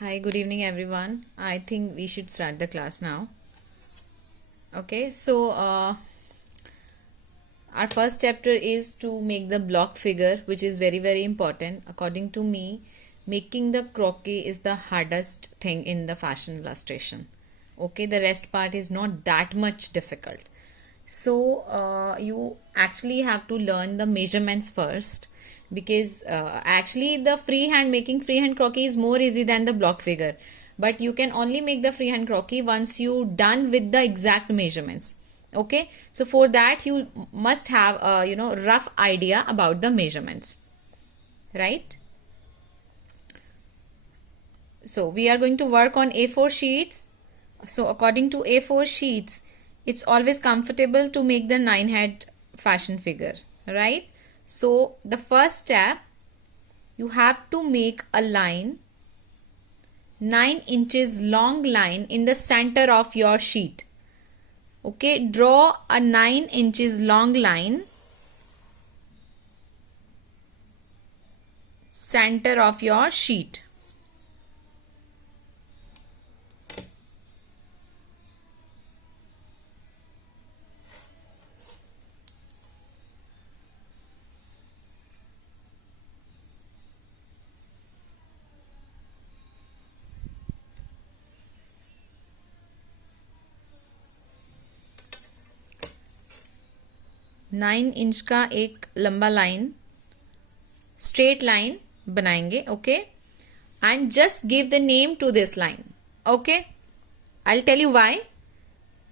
Hi, good evening, everyone. I think we should start the class now. Okay, our first chapter is to make the block figure, which is very, very important. According to me, making the croquis is the hardest thing in the fashion illustration. Okay, the rest part is not that much difficult. You actually have to learn the measurements first because actually the freehand making freehand croquis is more easy than the block figure, but you can only make the freehand croquis once you done with the exact measurements. Okay, so for that you must have a rough idea about the measurements, right? So we are going to work on A4 sheets. So according to A4 sheets, it's always comfortable to make the 9 head fashion figure, right? So the first step, you have to make a line, 9 inches long line in the center of your sheet. Okay, draw a 9 inches long line, center of your sheet. Nine inch का एक लंबा line, straight line बनाएंगे. Okay, and just give the name to this line. Okay, I tell you why.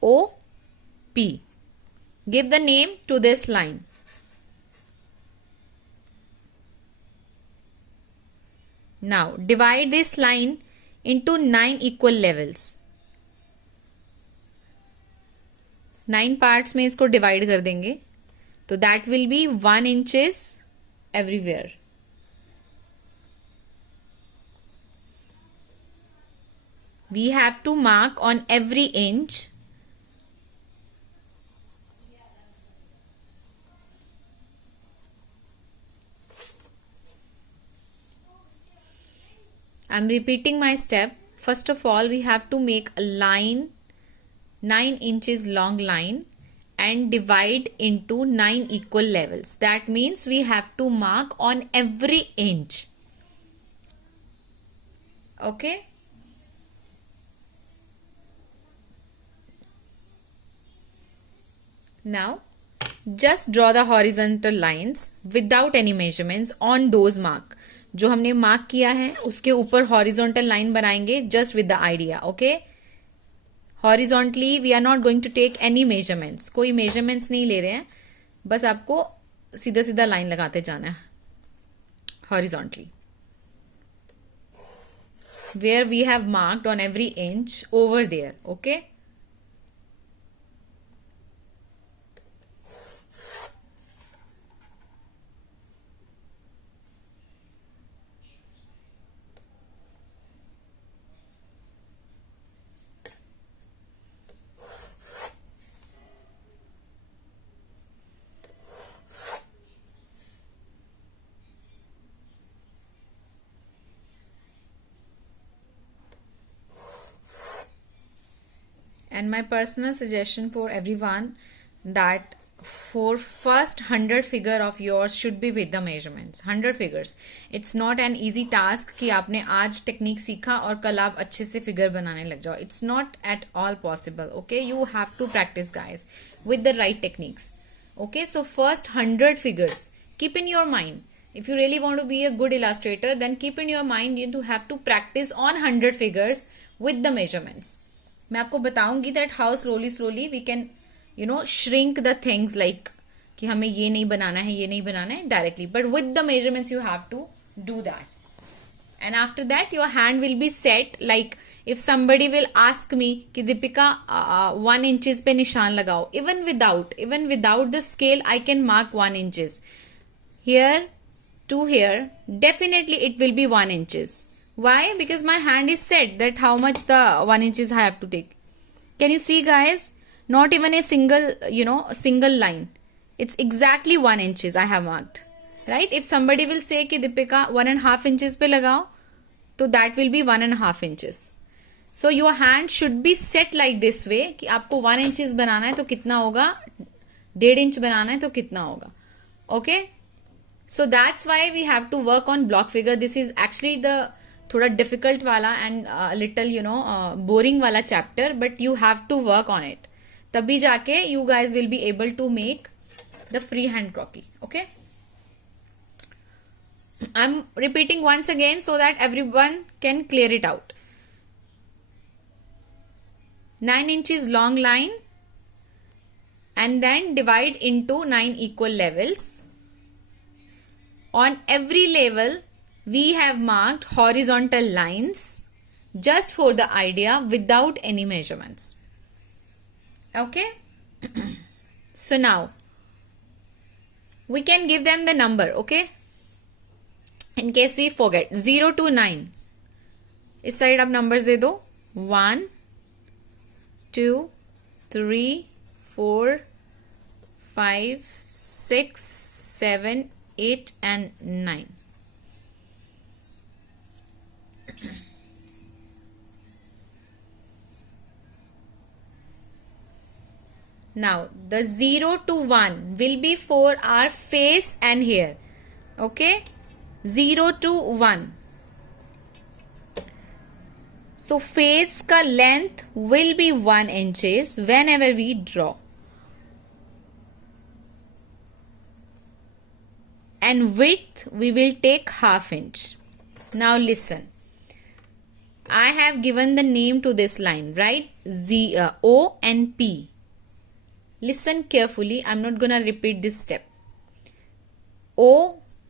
O P, give the name to this line. Now divide this line into 9 equal levels. 9 parts में इसको divide कर देंगे, तो that will be 1 inches everywhere. We have to mark on every inch. I'm repeating my step. First of all, we have to make a line, 9 inches long line, and divide into 9 equal levels. That means we have to mark on every inch. Okay. Now, just draw the horizontal lines without any measurements on those mark. जो हमने mark किया है उसके ऊपर horizontal line बनाएंगे just with the idea. Okay, horizontally we are not going to take any measurements. कोई measurements नहीं ले रहे हैं, बस आपको सीधा सीधा लाइन लगाते जाना है horizontally, where we have marked on every inch over there. Okay, and my personal suggestion for everyone that for first 100 figure of yours should be with the measurements. 100 figures, it's not an easy task कि आपने आज technique सीखा और कल आप अच्छे से figure बनाने लग जाओ. It's not at all possible. Okay, you have to practice guys with the right techniques. Okay, so first 100 figures keep in your mind. If you really want to be a good illustrator, then keep in your mind you have to practice on 100 figures with the measurements. मैं आपको बताऊंगी that how slowly we can shrink the things, like कि हमें ये नहीं बनाना है, ये नहीं बनाना है directly, but with the measurements you have to do that. And after that your hand will be set. Like if somebody will ask me कि दीपिका 1 इंचेस पे निशान लगाओ, even without the scale I can mark 1 inches here to here, definitely it will be 1 inches. Why? Because my hand is set that how much the 1 inches I have to take. Can you see guys? Not even a single line. It's exactly 1 inches I have marked. Right? If somebody will say कि Deepika 1.5 inches पे लगाओ, तो that will be 1.5 inches. So your hand should be set like this way कि आपको 1 inches बनाना है तो कितना होगा, 1.5 इंच बनाना है तो कितना होगा. Okay, so that's why we have to work on block figure. This is actually the थोड़ा डिफिकल्ट वाला एंड लिटल बोरिंग वाला chapter, but you have to work on it. तभी जाके you guys will be able to make the free hand croquis. Okay, I'm repeating once again so that everyone can clear it out. 9 inches long line and then divide into 9 equal levels. On every level we have marked horizontal lines just for the idea without any measurements. Okay. So now we can give them the number. Okay, in case we forget. 0 to 9 इस side आप numbers they दो. 1 2 3 4 5 6 7 8 and 9. Now the 0 to 1 will be for our face and hair. Okay, 0 to 1. So face का length will be 1 inches whenever we draw, and width we will take 1/2 inch. Now listen, I have given the name to this line, right? O and P. Listen carefully, I'm not gonna repeat this step. O,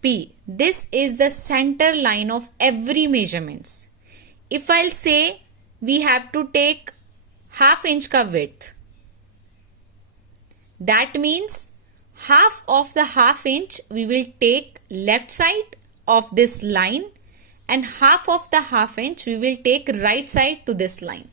P, this is the center line of every measurements. If I'll say we have to take 1/2 inch ka width, that means half of the 1/2 inch we will take left side of this line and half of the 1/2 inch we will take right side to this line.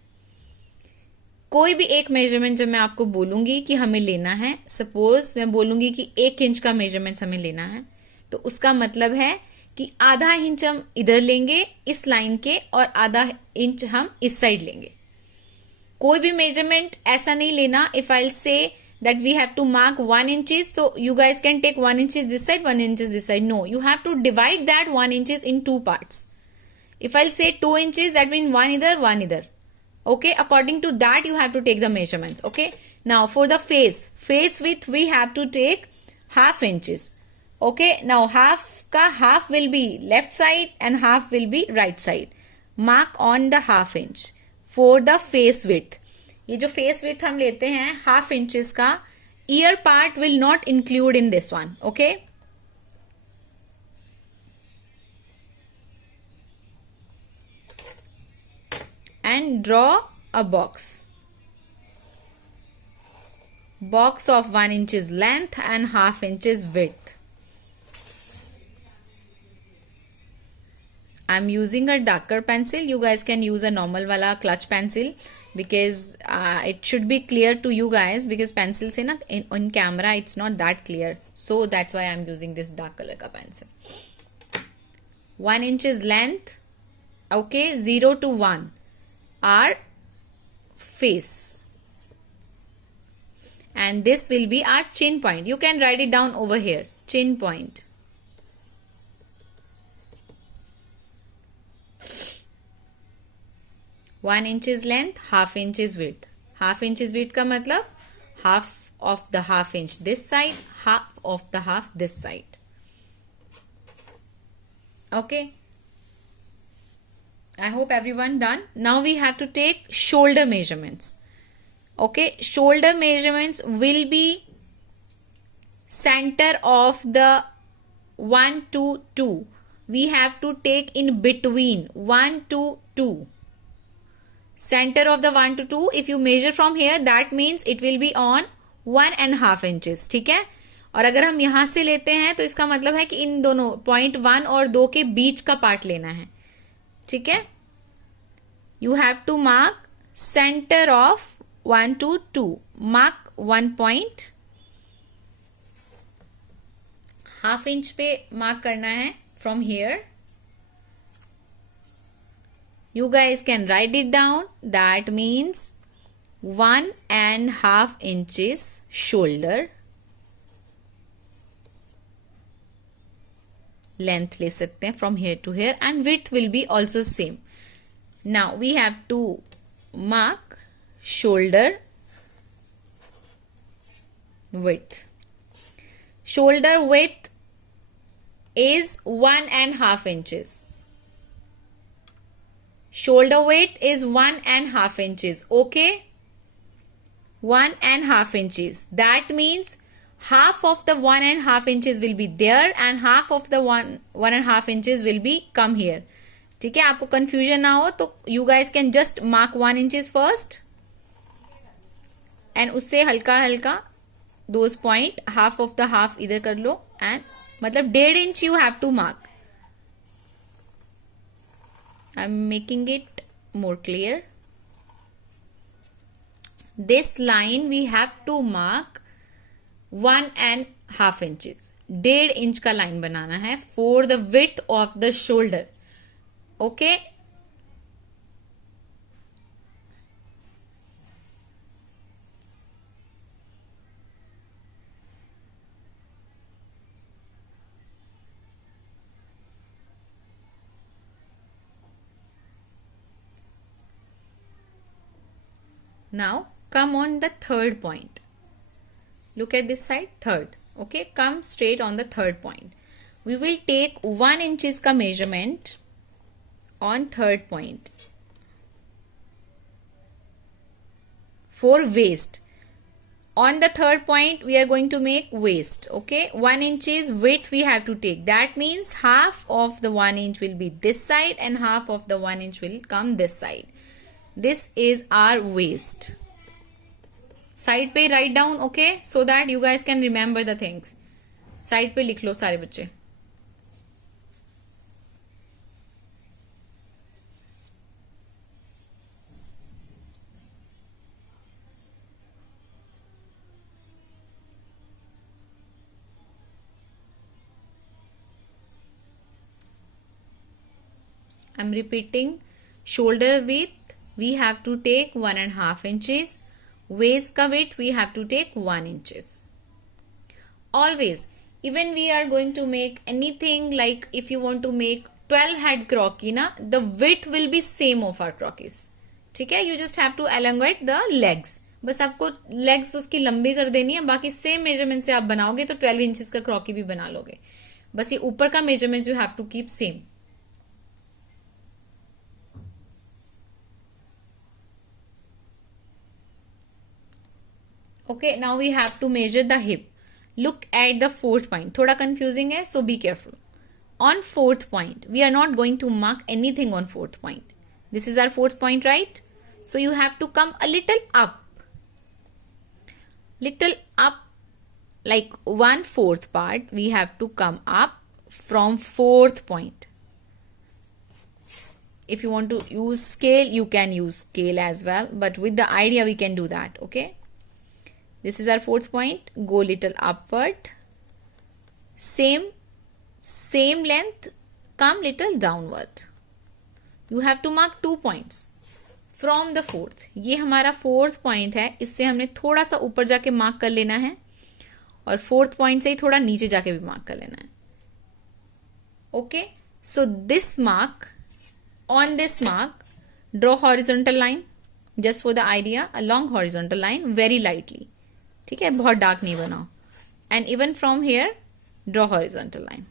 कोई भी एक measurement जब मैं आपको बोलूंगी कि हमें लेना है, सपोज मैं बोलूंगी कि 1 इंच का मेजरमेंट हमें लेना है, तो उसका मतलब है कि आधा इंच हम इधर लेंगे इस लाइन के और आधा इंच हम इस साइड लेंगे. कोई भी मेजरमेंट ऐसा नहीं लेना. If I say that we have to mark 1 inches, तो you guys can take 1 inches this side, 1 inches this side. No, you have to divide that 1 inches in 2 parts. If I'll say 2 inches, that means 1 either, 1 either. Okay, according to that you have to take the measurements. Okay, now for the face width we have to take 1/2 inches. Okay, now half will be left side and half will be right side. Mark on the 1/2 inch for the face width. ये जो face width हम लेते हैं 1/2 inches का, ear part will not include in this one. Okay, and draw a box of 1 inches length and 1/2 inches width. I'm using a darker pencil. You guys can use a normal wala clutch pencil because it should be clear to you guys, because pencil se na in camera it's not that clear, so that's why I'm using this dark color ka pencil. 1 inches length. Okay, 0 to 1 our face, and this will be our chin point. You can write it down over here, chin point. One inches length, 1/2 inches width. 1/2 inches width का मतलब half of the 1/2 inch this side, half of the half this side. Okay, I hope everyone done. Now we have to take shoulder measurements. Okay, shoulder measurements will be center of the 1 to 2. We have to take in between 1 to 2. Center of the 1 to 2, if you measure from here, that means it will be on 1.5 inches. ठीक है, और अगर हम यहां से लेते हैं तो इसका मतलब है कि इन दोनों पॉइंट 1 और 2 के बीच का पार्ट लेना है. ठीक है, you have to mark center of 1 to 2. Mark 1 point. 1/2 inch पे मार्क करना है from here. You guys can write it down. That means 1.5 inches shoulder length ले सकते हैं from here to here, and width will be also same. Now we have to mark shoulder width. Shoulder width is 1.5 inches. Shoulder width is 1.5 inches. Okay, 1.5 inches. That means half of the 1.5 inches will be there and half of the 1.5 inches will be come here. ठीक है, आपको confusion ना हो तो you guys can just mark 1 inches first and उससे हल्का हल्का those point half of the half इधर कर लो and मतलब 1.5 inch you have to mark. I'm making it more clear. This line we have to mark 1.5 inches. 1.5 inch का line बनाना है for the width of the shoulder. Okay. Now come on the third point. Look at this side, third. Okay, come straight on the third point. We will take 1 inches का measurement on third point for waist. On the third point we are going to make waist. Okay, 1 inches width we have to take. That means half of the 1 inch will be this side and half of the 1 inch will come this side. This is our waist. Side पे write down, okay, so that you guys can remember the things. Side पे लिख लो सारे बच्चे. I'm repeating. Shoulder width we have to take 1.5 inches. Waist ka width we have to take 1 inches. Always, even we are going to make anything, like if you want to make 12 head crocky na, the width will be same of our crockies. ठीक है, you just have to elongate the legs. बस आपको legs उसकी लंबी कर देनी है, बाकी same measurement से आप बनाओगे तो 12 inches का crocky भी बना लोगे. बस ये ऊपर का measurements you have to keep same. Okay, now we have to measure the hip. Look at the fourth point. थोड़ा confusing है, so be careful. On fourth point, we are not going to mark anything on fourth point. This is our fourth point, right? So you have to come a little up. Little up, like 1/4 part, we have to come up from fourth point. If you want to use scale, you can use scale as well. But with the idea, we can do that, okay? This is our fourth point. Go little upward. Same length, come little downward. You have to mark 2 points from the fourth. ये हमारा fourth point है, इससे हमने थोड़ा सा ऊपर जाके mark कर लेना है और fourth point से ही थोड़ा नीचे जाके भी mark कर लेना है. Okay, so this mark, on this mark, draw horizontal line. Just for the idea, a long horizontal line, very lightly. ठीक है, बहुत डार्क नहीं बनाओ. And even from here, draw horizontal line.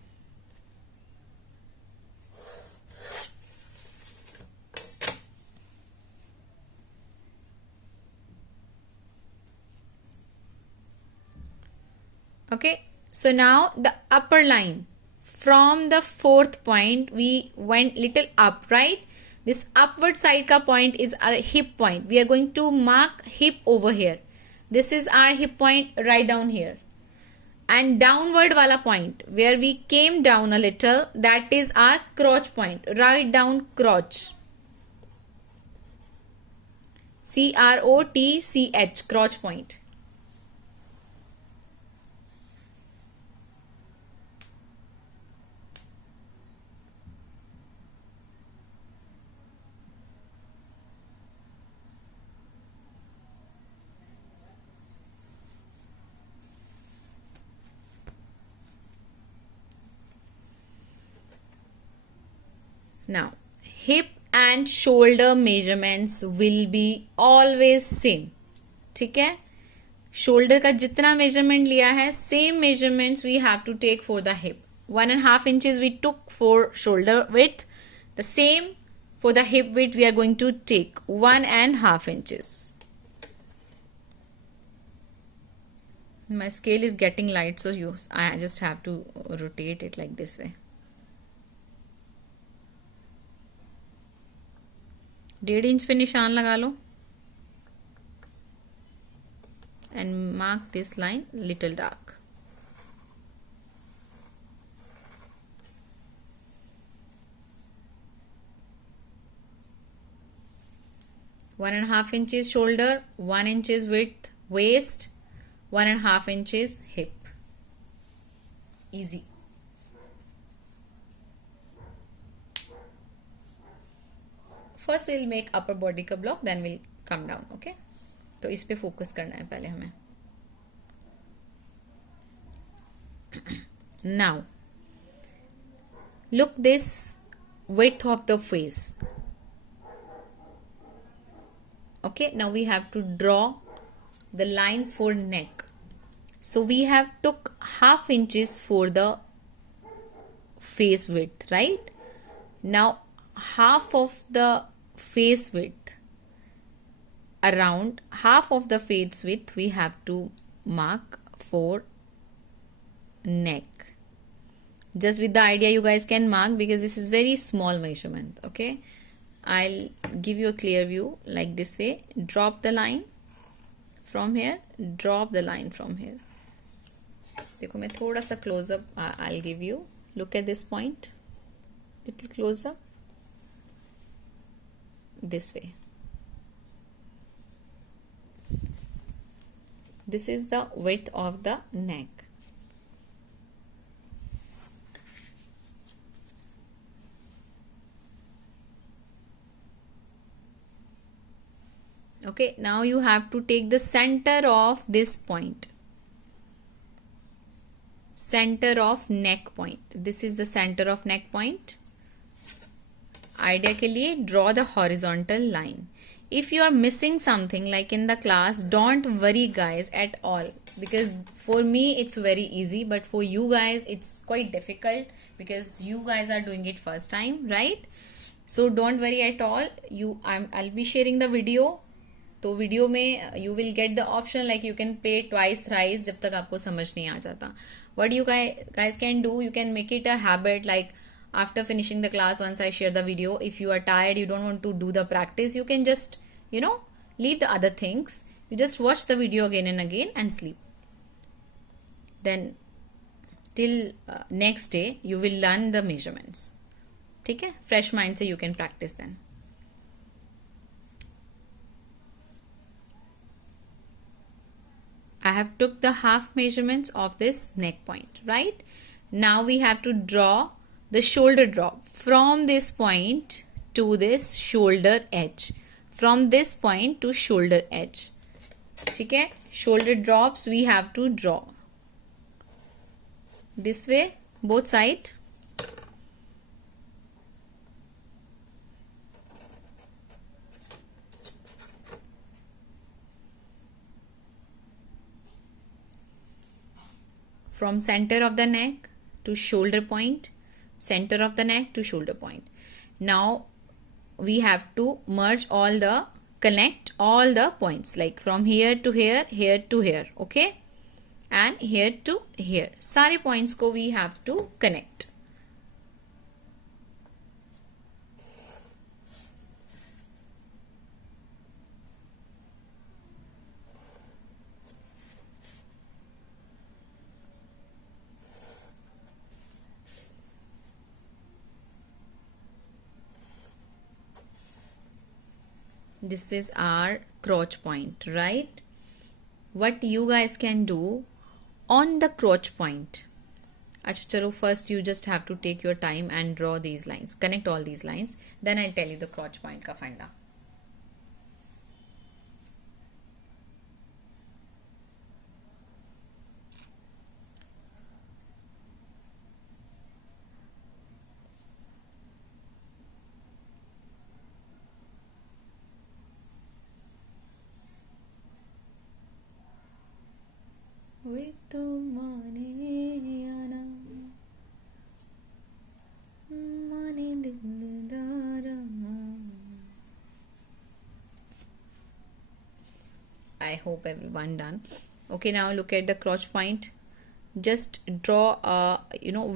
Okay, so now the upper line. From the fourth point, we went little up, right? This upward side ka point is our hip point. We are going to mark hip over here. This is our hip point right down here. And downward wala point where we came down a little, that is our crotch point. Right down crotch. CROTCH, crotch point. Now hip and shoulder measurements will be always same. ठीक है, shoulder का जितना measurement लिया है same measurements we have to take for the hip. 1.5 inches we took for shoulder width, the same for the hip width we are going to take 1.5 inches. My scale is getting light, so I just have to rotate it like this way. 1.5 inch पे निशान लगा लो and mark this line little dark. One and a half inches shoulder, 1 inches width waist, 1.5 inches hip. Easy. First we'll make upper body का block, then we'll come down. Okay, तो इस पे focus करना है पहले हमें. Now look this width of the face. Okay, now we have to draw the lines for neck. So we have took 1/2 inches for the face width, right? Now half of the face width, around half of the face width we have to mark for neck. Just with the idea you guys can mark, because this is very small measurement. Okay, I'll give you a clear view like this way. Drop the line from here, drop the line from here. देखो मैं थोड़ा सा close up I'll give you. Look at this point, little close up, this way. This is the width of the neck. Okay, now you have to take the center of this point, center of neck point. This is the center of neck point. Idea के लिए draw the horizontal line. If you are missing something like in the class, don't worry guys at all, because for me it's very easy, but for you guys it's quite difficult because you guys are doing it first time, right? So don't worry at all. I'll be sharing the video. तो video में you will get the option like you can pay twice thrice जब तक आपको समझ नहीं आ जाता. What you guys can do, you can make it a habit like after finishing the class, once I share the video, if you are tired, you don't want to do the practice, you can just leave the other things, you just watch the video again and again and sleep. Then till next day you will learn the measurements. ठीक है, fresh mind से you can practice then. I have took the half measurements of this neck point, right? Now we have to draw the shoulder drop from this point to this shoulder edge, from this point to shoulder edge. ठीक है, shoulder drops we have to draw this way, both sides. From center of the neck to shoulder point, center of the neck to shoulder point. Now we have to connect all the points, like from here to here, here to here, okay, and here to here. सारे points को we have to connect. This is our crotch point, right? What you guys can do on the crotch point. अच्छा चलो, first you just have to take your time and draw these lines, connect all these lines, then I'll tell you the crotch point का फंडा. I hope everyone done. Okay, now look at the crotch point. Just draw a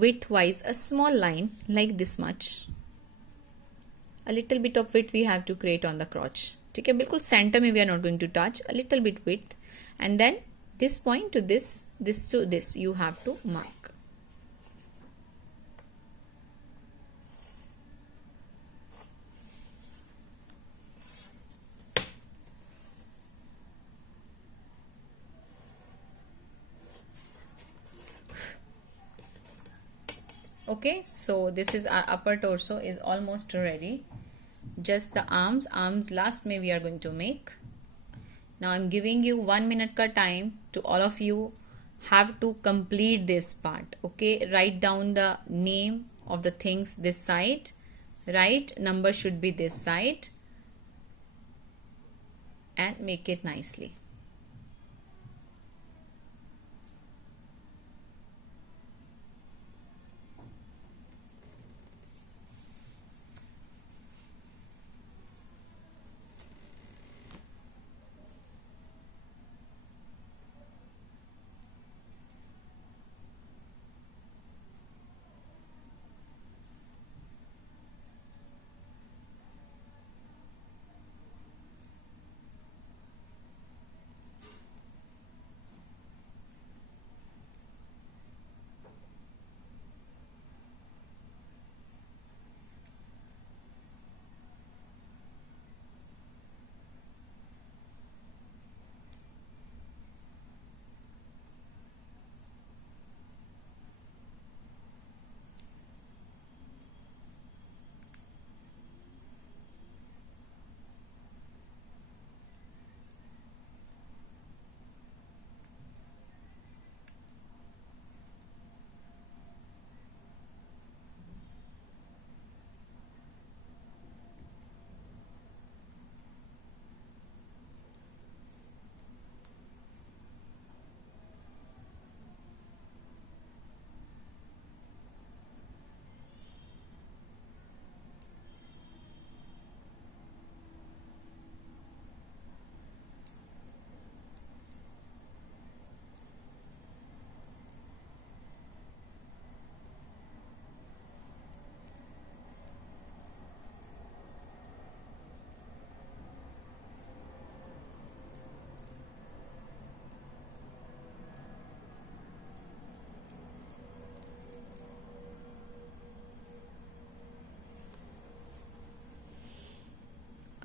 width wise a small line like this much. A little bit of width we have to create on the crotch. ठीक है, बिल्कुल center में we are not going to touch. A little bit width, and then this point to this to this you have to mark. Okay, so this is our upper torso is almost ready. Just the arms last may we are going to make. Now I'm giving you 1 minute ka time to all of you have to complete this part. Okay, write down the name of the things this side, right number should be this side, and make it nicely.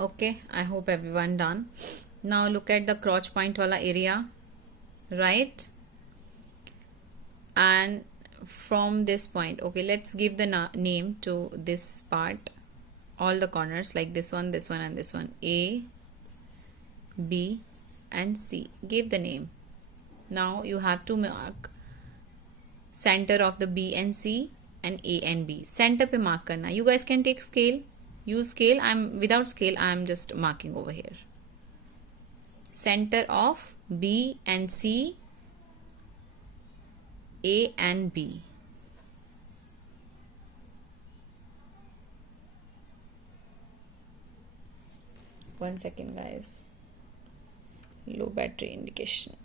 Okay, I hope everyone done. Now look at the crotch point wala area, right? And from this point, okay, let's give the name to this part, all the corners like this one, and this one, A, B and C. Give the name. Now you have to mark center of the B and C and A and B. Center pe mark karna. You guys can take scale. Use scale. I'm without scale. I'm just marking over here. Center of B and C, A and B. One second, guys. Low battery indication.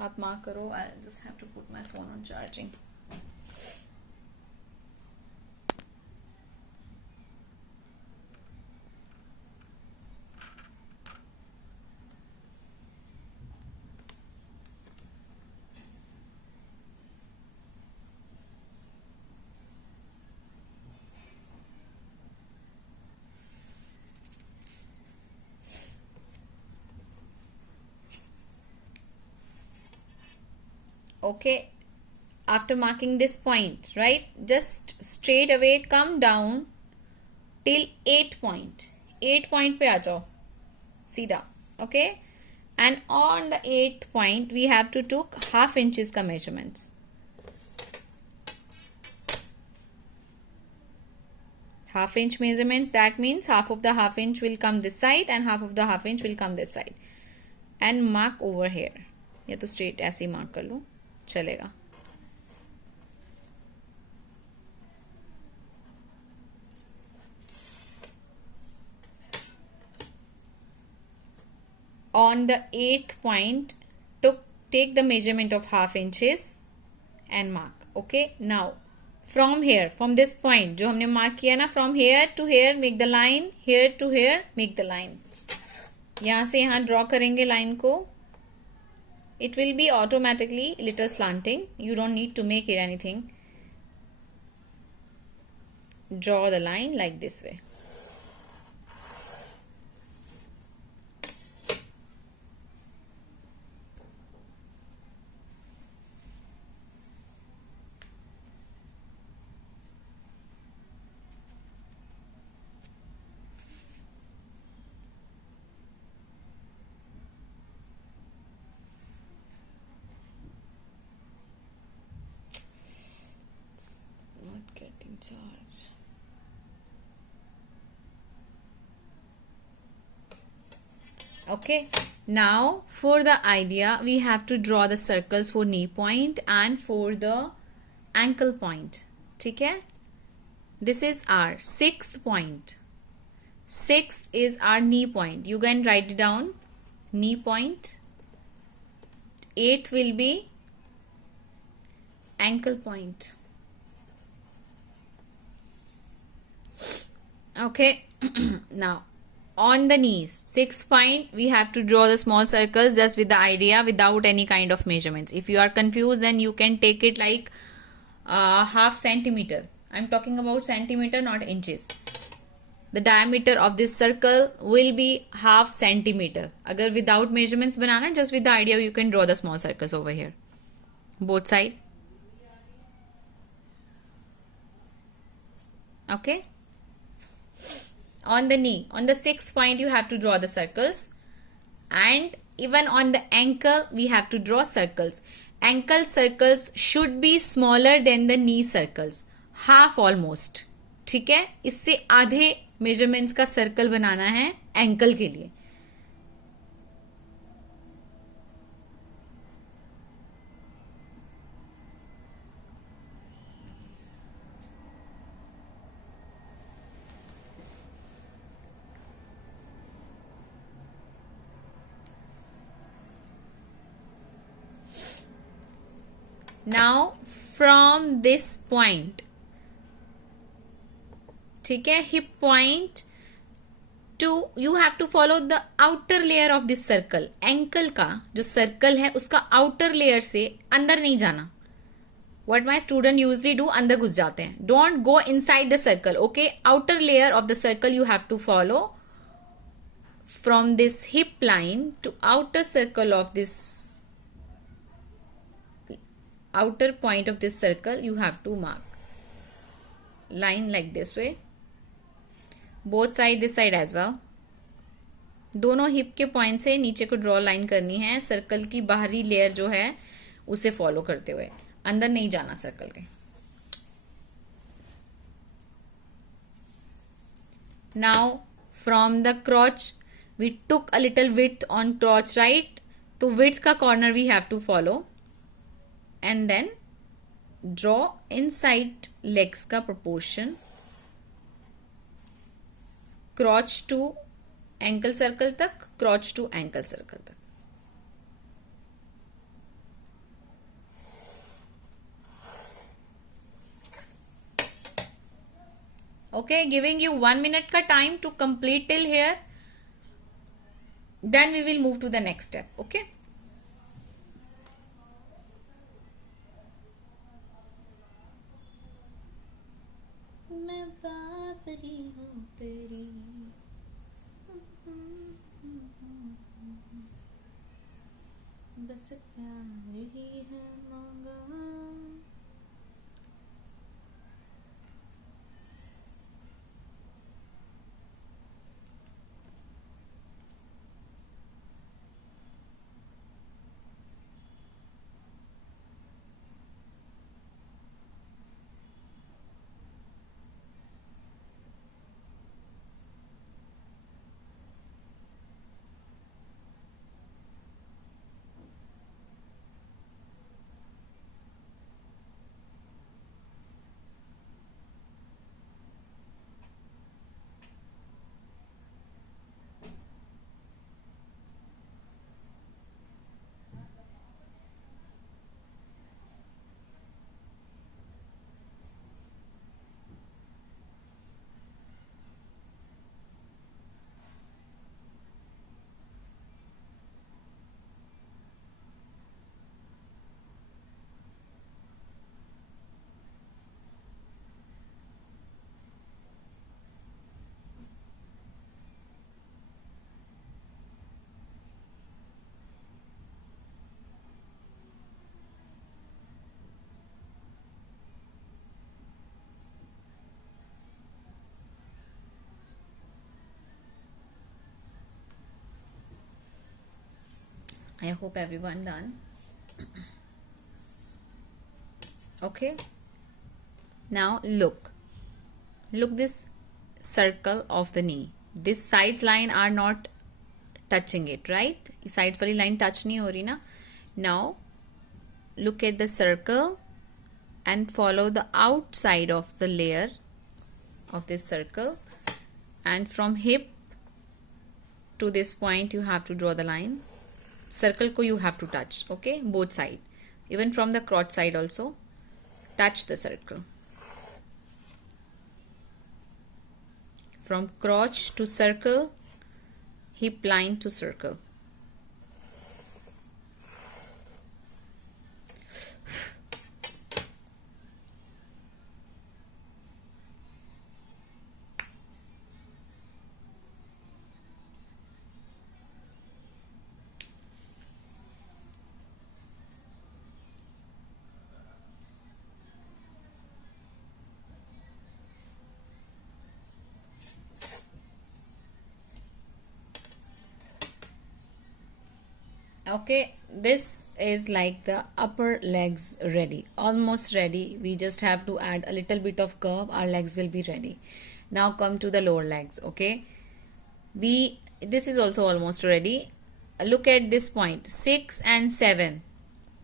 आप mark करो. I just have to put my phone on charging. Okay, after marking this point, right, just straight away come down till 8 point. 8 point पे आ जाओ सीधा. Okay, and on the 8th point we have to took half inches का measurements. Half inch measurements, that means half of the half inch will come this side and half of the half inch will come this side. And mark over here. या तो straight ऐसे ही mark कर लो, चलेगा. On the 8th point, take the measurement of half inches and mark. Okay, now from here, from this point जो हमने mark किया ना, from here to here make the line, here to here make the line. यहाँ से यहाँ draw करेंगे line को. It will be automatically little slanting. You don't need to make it anything. Draw the line like this way. Not getting charge. Okay, now for the idea we have to draw the circles for knee point and for the ankle point. ठीक है? This is our 6th point. 6th is our knee point. You can write it down. Knee point. 8th will be ankle point. Okay. Now on the knees, 6th point, we have to draw the small circles just with the idea, without any kind of measurements. If you are confused, then you can take it like half centimeter. I'm talking about centimeter, not inches. The diameter of this circle will be half centimeter. Agar without measurements banana, just with the idea, you can draw the small circles over here, both side. Okay. On the knee, on the 6th point, you have to draw the circles, and even on the ankle we have to draw circles. Ankle circles should be smaller than the knee circles, half almost. ठीक है? इससे आधे measurements का circle बनाना है ankle के लिए. Now from this point, ठीक है, hip point to you have to follow the outer layer of this circle. Ankle का जो circle है उसका outer layer से अंदर नहीं जाना. What my student usually do, अंदर घुस जाते हैं. Don't go inside the circle. Okay, outer layer of the circle you have to follow. From this hip line to outer circle of this outer point of this circle, you have to mark line like this way. Both side, this side as well. दोनों hip के point से नीचे को draw line करनी है. Circle की बाहरी layer जो है उसे फॉलो करते हुए, अंदर नहीं जाना सर्कल के. Now from the crotch we took a little width on crotch, right? तो width का corner we have to follow and then draw inside legs का proportion. Crotch to ankle circle तक, crotch to ankle circle तक. Okay, giving you 1 minute का time to complete till here. Then we will move to the next step. Okay. मैं बाबरी हूँ तेरी, बस प्यार ही है मांगा. I hope everyone done. Okay, now look this circle of the knee. This sides line are not touching it, right? Sides वाली line touch नहीं हो रही ना. Now look at the circle and follow the outside of the layer of this circle, and from hip to this point you have to draw the line. Circle ko you have to touch, okay, both side, even from the crotch side also touch the circle. From crotch to circle, hip line to circle. Okay, this is like the upper legs ready, almost ready. We just have to add a little bit of curve, our legs will be ready. Now come to the lower legs. Okay, this is also almost ready. Look at this point, 6 and 7.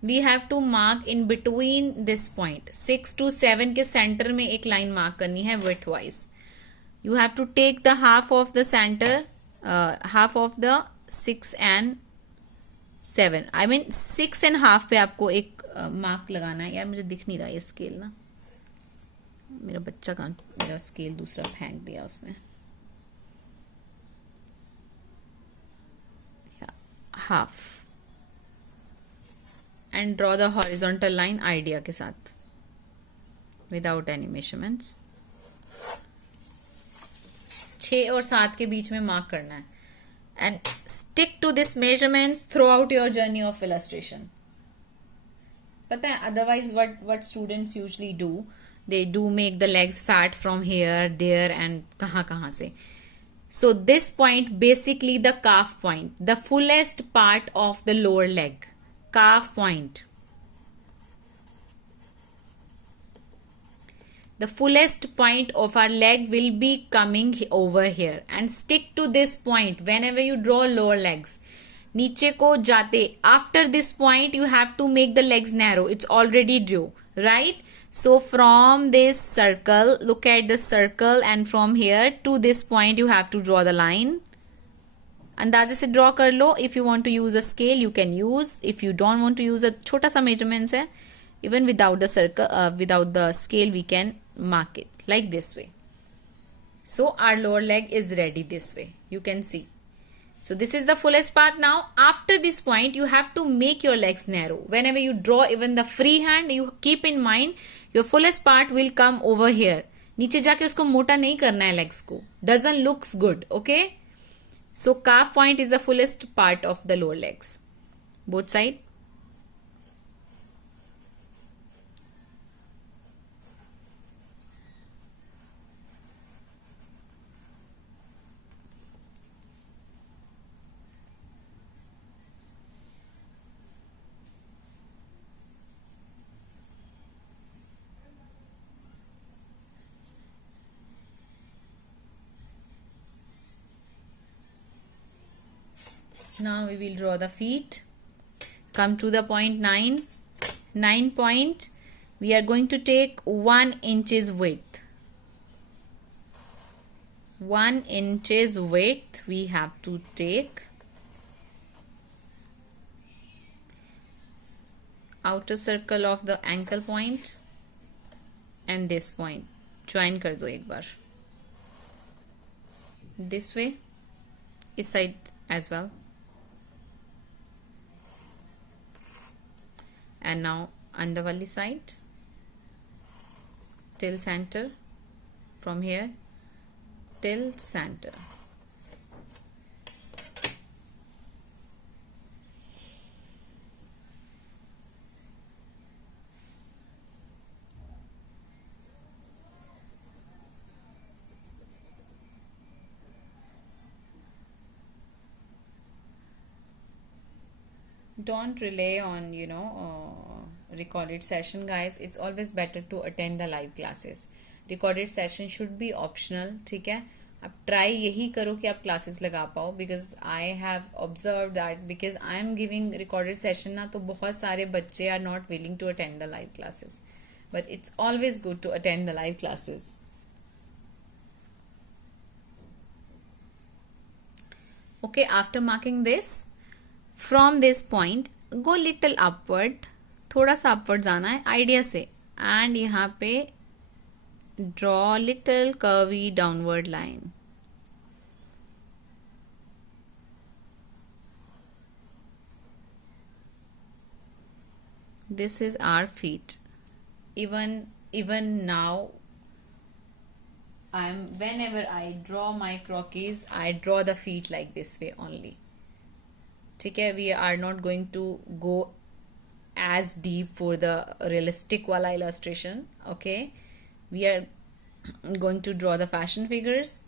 We have to mark in between this point. 6 to 7 के center में एक line mark करनी है width wise. You have to take the half of the center, half of the 6 and 7. I mean 6.5 पे आपको एक mark लगाना है. यार मुझे दिख नहीं रहा ये स्केल ना, मेरा बच्चा का मेरा स्केल दूसरा फेंक दिया उसने. Half and draw the horizontal line idea के साथ विदाउट एनी मेजरमेंट्स. 6 और 7 के बीच में मार्क करना है and stick to this measurements throughout your journey of illustration. पता है otherwise what students usually do, they do make the legs fat from here, there and कहाँ से. So this point basically the calf point, the fullest part of the lower leg, calf point. The fullest point of our leg will be coming over here and stick to this point whenever you draw lower legs. नीचे को जाते, after this point you have to make the legs narrow. It's already drew, right? So from this circle, look at the circle and from here to this point you have to draw the line. अंदाजे से draw कर लो. If you want to use a scale you can use. If you don't want to use a छोटा सा measurements है, even without the circle, without the scale we can mark it like this way. So our lower leg is ready this way, you can see. So this is the fullest part. Now after this point you have to make your legs narrow. Whenever you draw even the free hand, you keep in mind your fullest part will come over here. नीचे जाके उसको मोटा नहीं करना है legs को, doesn't looks good. Okay, so calf point is the fullest part of the lower legs, both side. Now we will draw the feet. Come to the point 9. 9 point. We are going to take 1 inches width. 1 inches width we have to take. Outer circle of the ankle point and this point. Join कर दो एक बार. This way. इस side as well. And now अंदर वाली side till center, from here till center. Don't rely on recorded session, guys. It's always better to attend the live classes. Recorded session should be optional. ठीक है, आप try यही करो कि आप classes लगा पाओ, because I have observe that because I am giving recorded session ना, तो बहुत सारे बच्चे are not willing to attend the live classes, but it's always good to attend the live classes. Okay, after marking this, from this point go little upward, थोड़ा सा upward जाना है idea से, and यहाँ पे draw little curvy downward line. This is our feet. Even now, whenever I draw my croquis, I draw the feet like this way only. ठीक है, we are not going to go as deep for the realistic wala illustration. Okay, we are going to draw the fashion figures.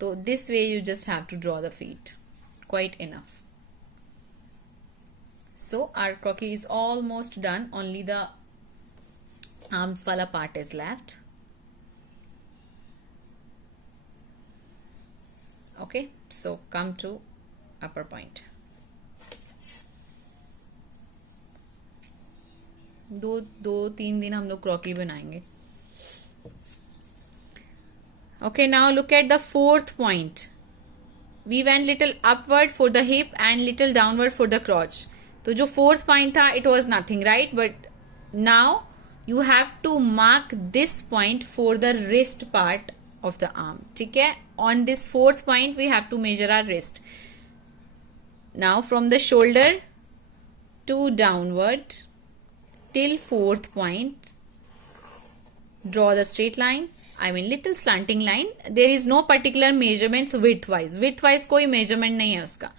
So this way you just have to draw the feet. Quite enough. So our croquis is almost done. Only the arms wala part is left. Okay, so come to upper point. दो तीन दिन हम लोग क्रॉकी बनाएंगे. Okay, now look at the fourth point. We went little upward for the hip and little downward for the crotch. तो जो fourth point था, it was nothing, right? But now you have to mark this point for the wrist part of the arm. ठीक है? On this fourth point, we have to measure our wrist. Now from the shoulder to downward till fourth point, draw the straight line. I mean little slanting line. There is no particular measurements width wise. Width wise कोई measurement नहीं है उसका.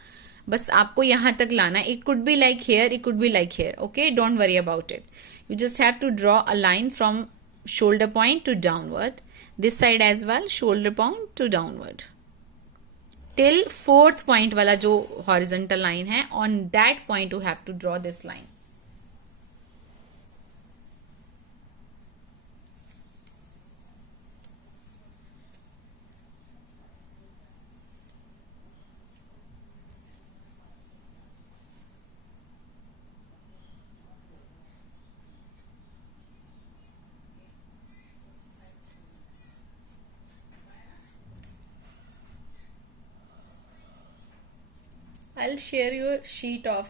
बस आपको यहाँ तक लाना. It could be like here, it could be like here. Okay, don't worry about it. You just have to draw a line from shoulder point to downward. This side as well, shoulder point to downward. Till fourth point वाला जो horizontal line है, on that point you have to draw this line. I'll share you a sheet of,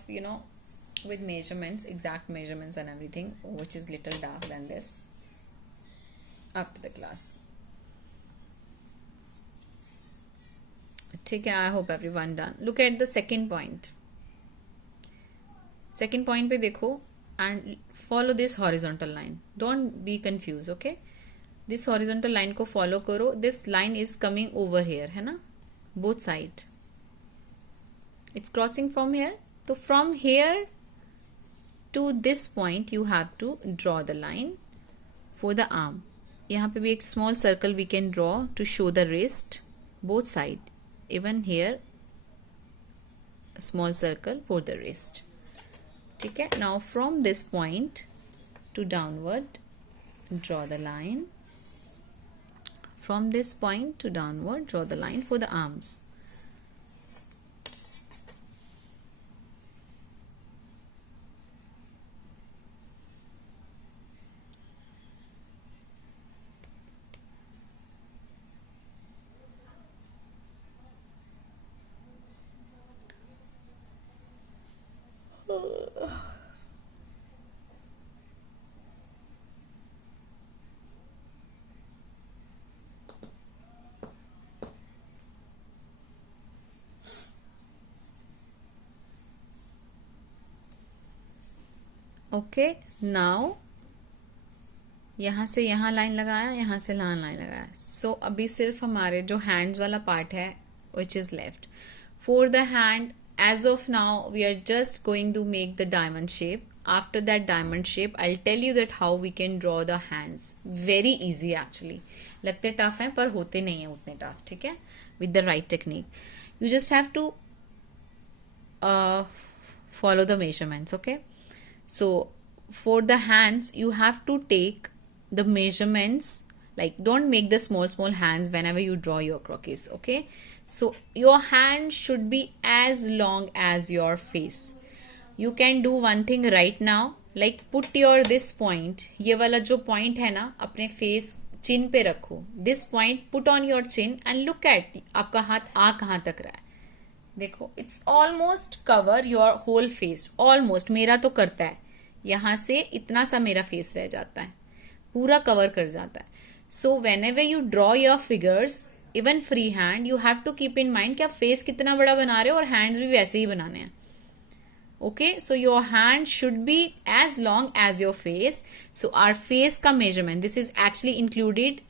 with measurements, exact measurements and everything, which is little dark than this, after the class. ठीक है, I hope everyone done. Look at the second point. Second point पे देखो and follow this horizontal line. Don't be confused, okay? This horizontal line को follow करो. This line is coming over here, है ना? Both side. It's crossing from here. So from here to this point you have to draw the line for the arm. यहाँ पे भी एक small circle we can draw to show the wrist, both side. Even here a small circle for the wrist. ठीक है. Now from this point to downward draw the line. From this point to downward draw the line for the arms. Okay, now यहाँ से यहाँ line लगाया, यहाँ से यहाँ line लगाया. सो अभी सिर्फ हमारे जो हैंड्स वाला पार्ट है which is left. For the hand as of now we are just going to make the diamond shape. After that diamond shape I tell you that how we can draw the hands. Very easy actually. लगते tough हैं पर होते नहीं हैं उतने tough. ठीक है, with the right technique. You just have to follow the measurements. Okay, so for the hands you have to take the measurements, like don't make the small hands whenever you draw your croquis. Okay, so your hand should be as long as your face. You can do one thing right now, like put your this point, ये वाला जो point है ना, अपने face चिन पे रखो. This point put on your chin and look at आपका हाथ आ कहाँ तक रहा है. देखो, it's almost cover your whole face. Almost, मेरा तो करता है, यहाँ से इतना सा मेरा फेस रह जाता है, पूरा कवर कर जाता है. So whenever you draw your figures, even free hand, you have to keep in mind कि आप फेस कितना बड़ा बना रहे हो और हैंड्स भी वैसे ही बनाने हैं. Okay, so your hand should be as long as your face. So our face का measurement, this is actually included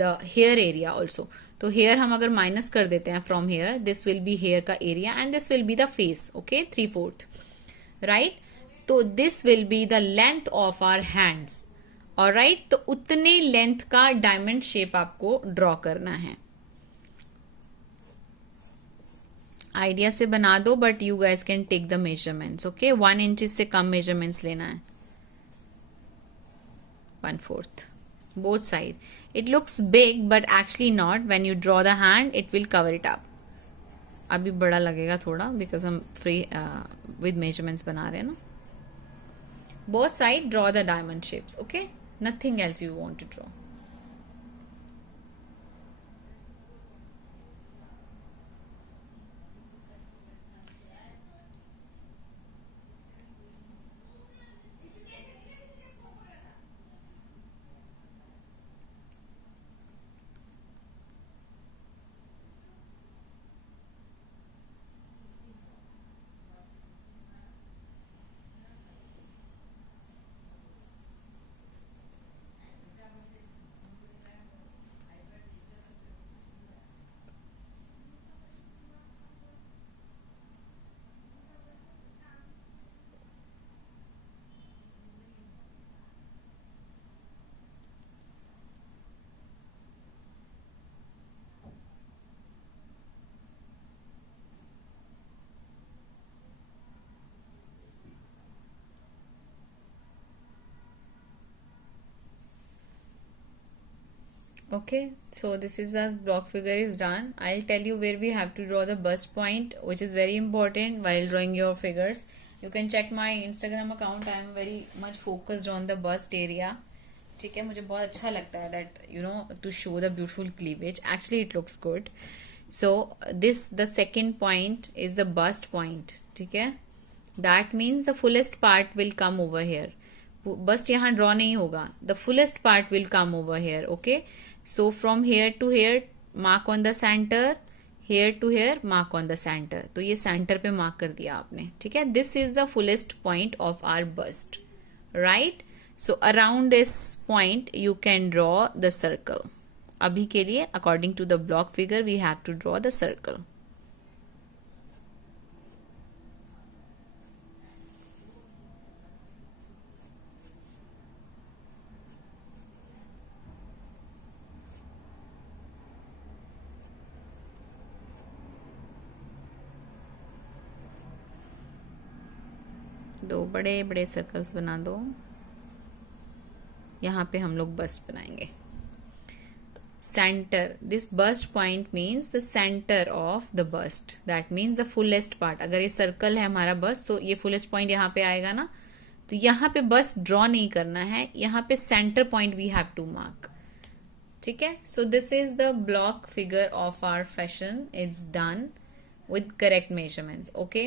the hair area also. तो hair हम अगर minus कर देते हैं from here, this will be hair का area and this will be the face. Okay, 3/4, right? तो this will be the length of our hands. Alright, तो उतने length का diamond shape आपको draw करना है. आइडिया से बना दो, but you guys can take the measurements. Okay, 1 inch से कम मेजरमेंट्स लेना है. 1/4 both side. It looks big but actually not. When you draw the hand it will cover it up. अभी बड़ा लगेगा थोड़ा बिकॉज हम फ्री विद मेजरमेंट्स बना रहे हैं ना. Both side draw the diamond shapes. Okay, nothing else you want to draw. Okay, so this is as block figure is done. I'll tell you where we have to draw the bust point, which is very important while drawing your figures. You can check my Instagram account. I am very much focused on the bust area. ठीक है, मुझे बहुत अच्छा लगता है that you know to show the beautiful cleavage. Actually, it looks good. So this the second point is the bust point. ठीक है, that means the fullest part will come over here. Bust यहाँ draw नहीं होगा. The fullest part will come over here. Okay, so from here to here mark on the center, here to here mark on the center. तो ये centre पे mark कर दिया आपने. ठीक है, this is the fullest point of our bust. Right, so around this point you can draw the circle. अभी के लिए according to the block figure we have to draw the circle. दो बड़े बड़े सर्कल्स बना दो. यहाँ पे हम लोग बस्ट बनाएंगे. Centre, this bust point means the centre of the bust. That means the fullest part. अगर ये सर्कल है हमारा बस्ट, तो ये फुलेस्ट पॉइंट यहाँ पे आएगा ना. तो यहाँ पे बस्ट ड्रॉ नहीं करना है, यहाँ पे centre point we have to mark. ठीक है, so this is the block figure of our fashion. It's done with correct measurements. Okay,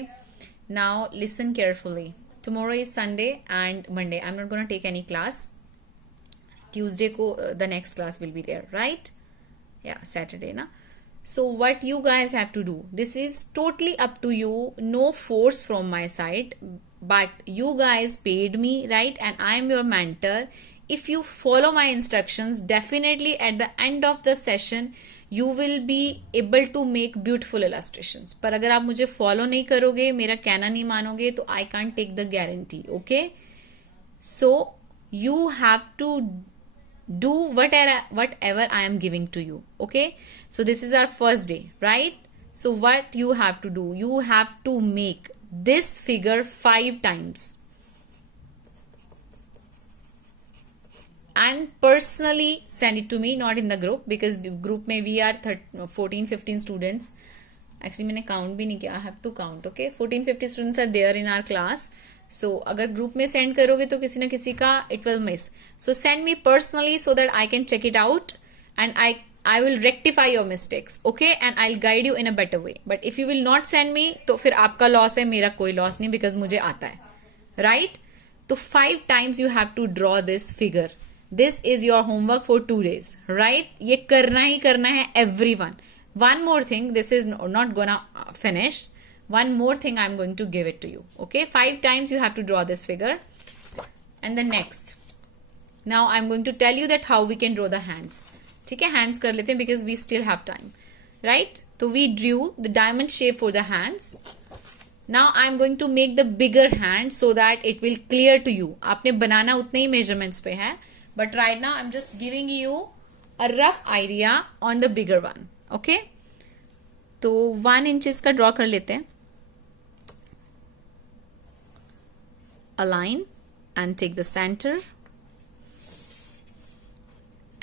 now listen carefully. Tomorrow is Sunday and Monday I'm not going to take any class. Tuesday ko the next class will be there, right? Yeah, Saturday na. So what you guys have to do, this is totally up to you, no force from my side, but you guys paid me, right? And I am your mentor. If you follow my instructions, definitely at the end of the session you will be able to make beautiful illustrations. पर अगर आप मुझे follow नहीं करोगे, मेरा कहना नहीं मानोगे, तो I can't take the guarantee. Okay, so you have to do whatever I am giving to you. Okay, so this is our first day, right? So what you have to do, you have to make this figure 5 times and personally send it to me, not in the group, because group में we are 14-15 students. Actually मैंने count भी नहीं किया, I have to count. Okay, 14-15 students are there in our class. So अगर group में send करोगे तो किसी ना किसी का it will miss. So send me personally so that I can check it out and I will rectify your mistakes. Okay, and I'll guide you in a better way. But if you will not send me तो फिर आपका loss है, मेरा कोई loss नहीं, because मुझे आता है, right? तो 5 times you have to draw this figure. This is your homework for 2 days, right? ये करना ही करना है everyone. One more thing, this is not gonna finish. One more thing I'm going to give it to you. Okay, 5 times you have to draw this figure. And the next. Now I'm going to tell you that how we can draw the hands. ठीक है, hands कर लेते हैं because we still have time, right? So we drew the diamond shape for the hands. Now I'm going to make the bigger hand so that it will clear to you. आपने बनाना उतने ही measurements पे है, but right now I'm just giving you a rough idea on the bigger one. Okay? तो 1 inches का draw कर लेते हैं. A line and take the center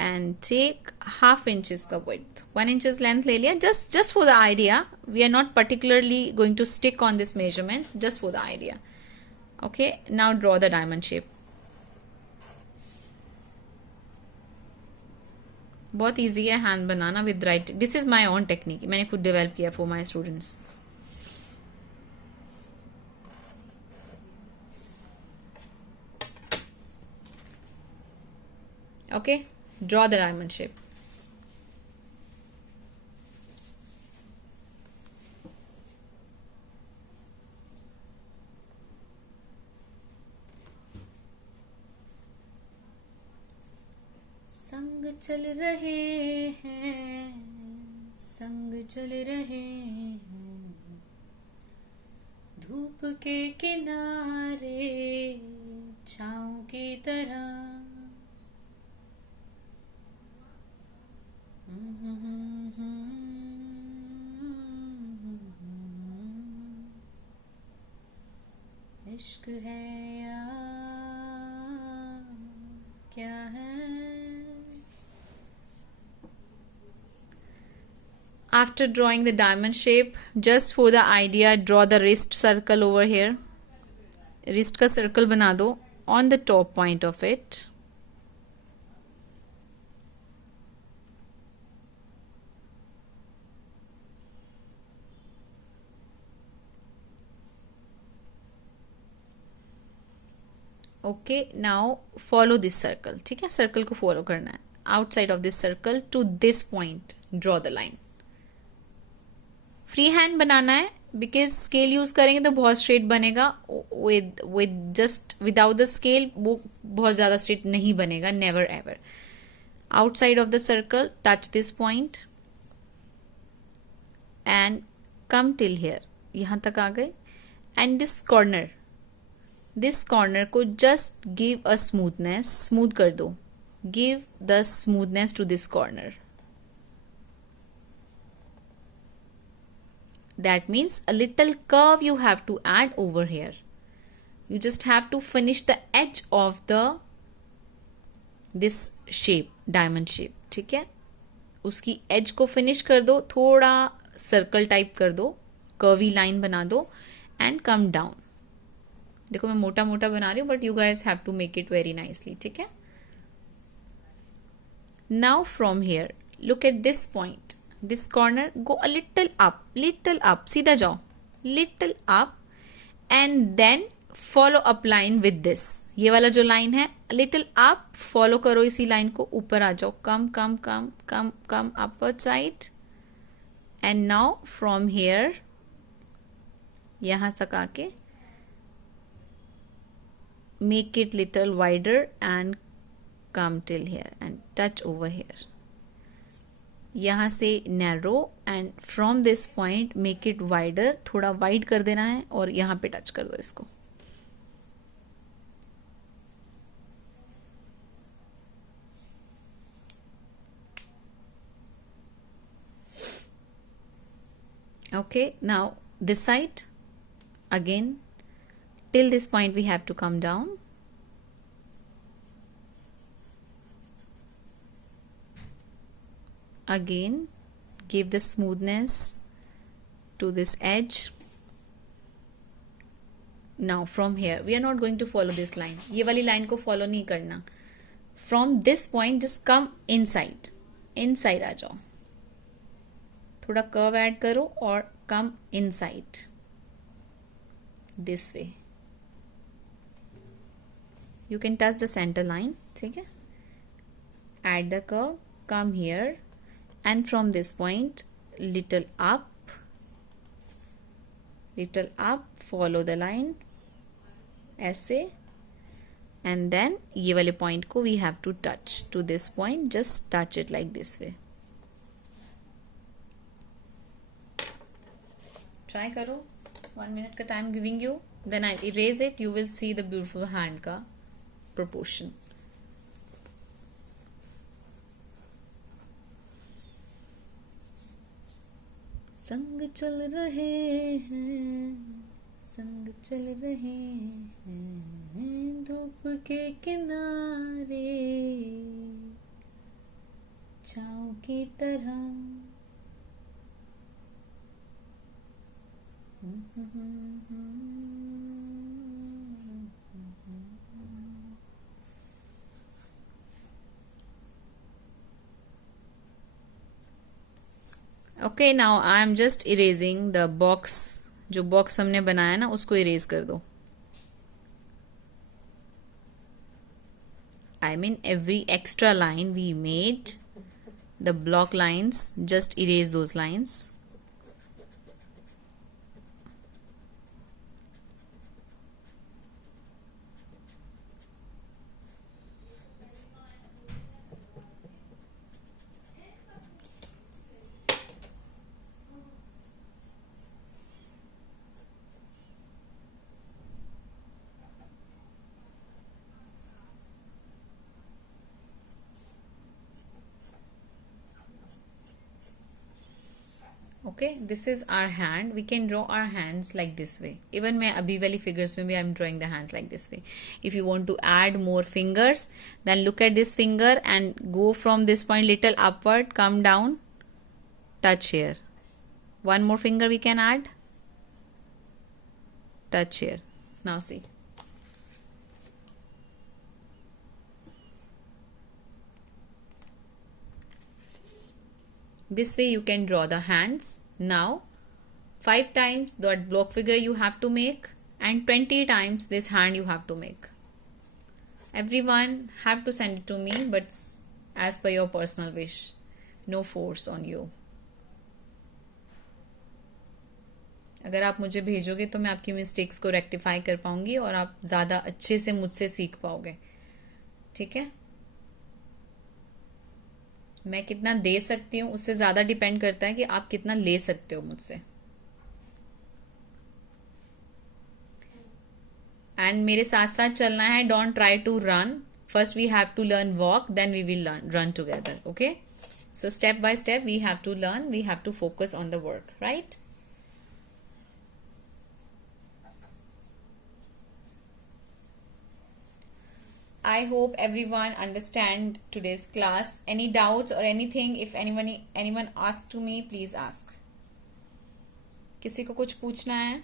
and take half inches the width. 1 inches length ले लिया, just for the idea. We are not particularly going to stick on this measurement, just for the idea. Okay, now draw the diamond shape. बहुत easy है hand banana with right. This is my own technique. मैंने खुद develop किया for my students. Okay, draw the diamond shape. संग चल रहे हैं, संग चल रहे हैं, धूप के किनारे छाँव की तरह. इश्क है या क्या है? After drawing the diamond shape, just for the idea, draw the wrist circle over here. Wrist का circle बना दो on the top point of it. Okay, now follow this circle. ठीक है, circle को follow करना है. Outside of this circle to this point, draw the line. Free hand बनाना है बिकॉज स्केल यूज करेंगे तो बहुत स्ट्रेट बनेगा. With just without the scale वो बहुत ज़्यादा स्ट्रेट नहीं बनेगा, never ever. Outside of the circle touch this point and come till here. यहाँ तक आ गए एंड दिस कॉर्नर को just give a smoothness. Smooth कर दो. Give the smoothness to this corner. That means a little curve you have to add over here. You just have to finish the edge of this shape, diamond shape. ठीक है, उसकी edge को finish कर दो, थोड़ा circle type कर दो, curvy line बना दो and come down. देखो मैं मोटा मोटा बना रही हूँ but you guys have to make it very nicely. ठीक है. Now from here, look at this point. This corner, go a little up, सीधा जाओ, little up and then follow up line with this. ये वाला जो line है, little up, follow करो इसी line को, ऊपर आ जाओ, come upward side and now from here यहाँ तक आके make it little wider and come till here and touch over here. यहाँ से narrow and from this point make it wider. थोड़ा वाइड कर देना है और यहाँ पे टच कर दो इसको. Okay, now this side Again, till this point we have to come down. Again, give the smoothness to this edge. Now from here we are not going to follow this line. ये वाली line को follow नहीं करना. From this point just come inside. Inside आ जाओ. थोड़ा curve add करो और come inside. This way. You can touch the center line. ठीक है? Add the curve. Come here. And from this point, little up. Little up. Follow the line. ऐसे. And then ये वाले point को we have to touch to this point. Just touch it like this way. Try करो. 1 minute का time giving you. Then I erase it. You will see the beautiful hand का proportion. संग चल रहे हैं, संग चल रहे हैं धूप के किनारे, छाँव की तरह। Okay, now I am just erasing the box. जो बॉक्स हमने बनाया ना उसको इरेज कर दो। I mean every extra line we made, the block lines, just erase those lines. Okay, this is our hand. We can draw our hands like this way. Even मैं अभी वाली figures में भी I'm drawing the hands like this way. If you want to add more fingers, then look at this finger and go from this point little upward, come down, touch here. One more finger we can add, touch here. Now see. This way you can draw the hands. Now 5 times that block figure you have to make and 20 times this hand you have to make. Everyone have to send it to me, but as per your personal wish. No force on you. अगर आप मुझे भेजोगे तो मैं आपकी mistakes को rectify कर पाऊंगी और आप ज़्यादा अच्छे से मुझसे सीख पाओगे। ठीक है? मैं कितना दे सकती हूँ उससे ज़्यादा डिपेंड करता है कि आप कितना ले सकते हो मुझसे। एंड मेरे साथ साथ चलना है। Don't try to run, first we have to learn walk, then we will run together. Okay, so step by step we have to learn, we have to focus on the work, right? I hope everyone understand today's class. Any doubts or anything, if anyone asks to me, please ask. किसी को कुछ पूछना है?